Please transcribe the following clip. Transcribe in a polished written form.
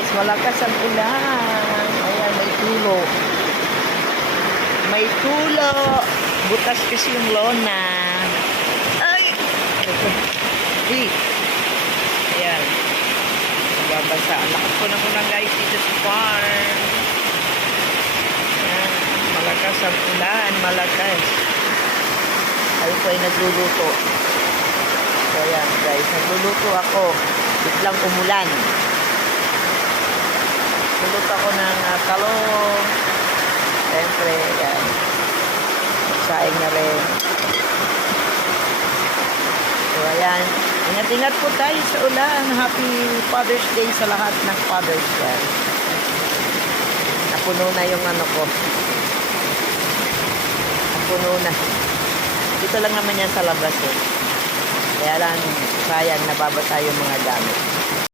guys, malakas ang ulan. Ayan, may tulo. May tulo. Butas kasi yung lona. Ay! Uy! Ayan. Babasa. Lakas ko na muna guys dito sa farm. Ayan. Malakas ang ulan. Malakas. Ay ko ay nagluluto. So ayan guys, nagluluto ako. Biglang umulan. Nagluluto ako ng talong. Siyempre, ayan. Saing na rin. So ayan. Ingat-ingat po tayo sa ulan. Happy Father's Day sa lahat ng fathers yan. Napuno na yung ano ko. Napuno na. Dito lang naman yan sa labas eh. Kaya lang sayang nababasa yung mga gamit.